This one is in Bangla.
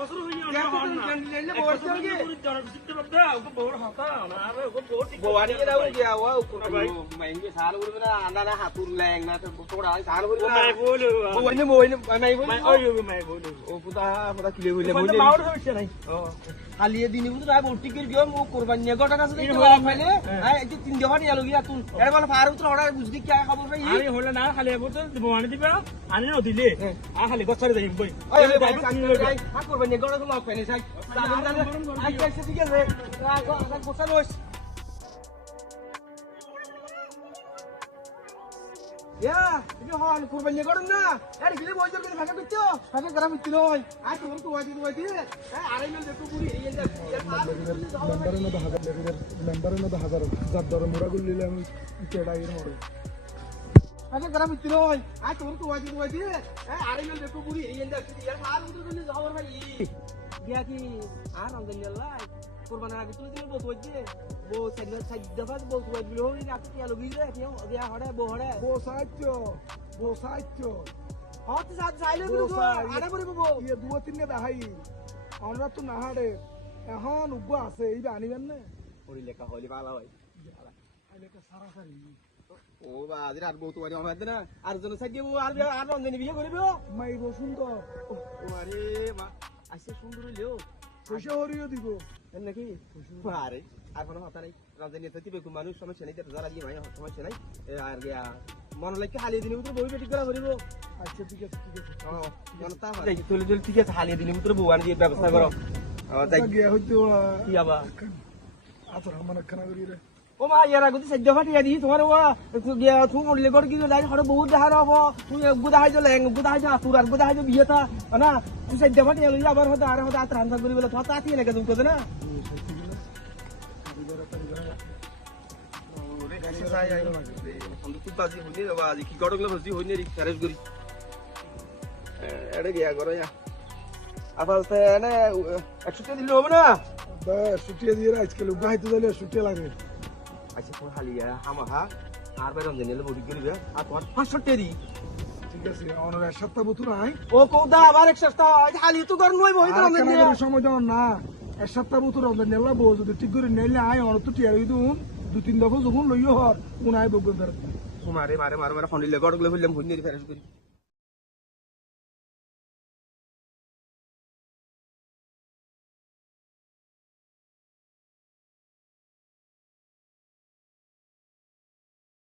বছর হই না হন না ক্যান্ডিডেট বলতে কি জনবিষিক্ত বাবা ওকে বড় হাতা না আরে ওকে বড় বওয়ানি কে দাও গিয়া ওয়া মাইনকে সাল করবে না আন্ডা না হাতুর ল্যাং না তো তোড়া সাল করবে না মাই বলো বওয়ানি মাই বলো মাই বলো ও পুতা কিলে হইলে বলে বইলে মাউর হইছে নাই খালিয়ে দিনি বুঝ না বলটি করে গিয়ে মু কুরবানি গটা কাছে দেখতে ফাইলে এই যে তিন দেওয়া নিয়া লগিয়া তুই এর বলে ফার উতর ওড়া বুঝদি কি খবর ভাই আরে হলো না খালি এবত বমানি দিবা আনি ন দিলে আ খালি গছরে যাই বই আ কুরবানি গটা তো লক ফাইলে সাই আই কাছে ঠিক আছে গোসা লইস ইয়া এই হল কুরবানি গড়ন না আরে গিলে বইজর করে ভাগা করছো ভাগা করা মিছিল হই আই তোমার তো ওয়াজি আরে মিল দেখো পুরি এই মেম্বারের মতো হাজার যার ধরে মোড়া গুলিলে আমি কেডাইয়ের মরে ভাগা করা মিছিল হই আই তোমার তো ওয়াজি আরে মিল দেখো পুরি এই ইয়ার ফাল উঠে গেলে যাওয়ার ভাই গিয়া কি আর রমজান আল্লাহ কুরবানি আগে তুই দিলে বত ওয়াজি বো সাইড দফা বো ওয়াজি হই না কি লগি রে কি দিয়া হড়ে বো হড়ে বো সাইচ্ছো হত সাথ সাইলে গুলো আরে করে বো ইয়ে দুয়া তিনটা দেখাই আমরা তো নাহাড়ে এখন উগ্র আছে এই আনিবেন না পড়ি লেখা হলি ভালো হয় আইলেকে সারাসারি ও বা আজ রাত বউ তোমার আমার না আর জন সাইড দিব আর রমজানি বিয়ে করিব মাই সুন্দর ও আরে মা আইসে সুন্দর হইলো পয়সা হরিও দিব নাকি আরে আর কোনো কথা নাই রমজানি তো দিবে মানুষ সমস্যা নাই যারা দিয়ে ভাই সমস্যা নাই আর গিয়া মন লাগে হালিয়ে দিনের ভিতরে বই বেটি করা করিব আচ্ছা ঠিক আছে ও জনতা হয় চলে চলে ঠিক আছে হালিয়ে দিনের ভিতরে বউ আনি দিয়ে ব্যবস্থা করো যাই গিয়া হইতো কি আবা আতর আমার খানা করি রে ও মা ইয়ারা গতি সদ্য ফাটিয়া দি তোমার ও গিয়া তুই মরলে গড় কি যাই হড় বহুত দেখা রব তুই গুদা হাইজো লেং গুদা হাইজো তুই আর গুদা হাইজো বিয়েতা না তুই সদ্য ফাটিয়া লই আবার হতে আর হতে আতর হানসা করি বলে তো তাতি লাগে তুমি কদ না ওরে গাছে যাই আই আমরা খুব বাজি হইনি বাবা আজি কি গড়গলে বসি হইনি রি ফেরেজ করি এড়ে গিয়া করো ইয়া আবার তে না 100 দিলে হবে না বা ছুটিয়ে দিয়ে আজকে লোক হাইতে দিলে ছুটি লাগে আচ্ছা তোর হালিয়া হামাহা আর বেরম জানিলে বডি করিবে আর তোমার 500 টেরি ঠিক আছে অনর এক সপ্তাহ বতুর আই ও কোদা আবার এক সপ্তাহ হালি তো কর নই বই তো সময় দাও না এক সপ্তাহ বতুর হবে নেলা বউ যদি ঠিক করে নেলে আই অন তো টিয়ার দিন দু তিন দফা যখন লইও হর কোন আই বগন ধর মারে মারে মারে মারে ফোন দিলে গড়গলে হইলাম ভুন্নি ফেরেশ করি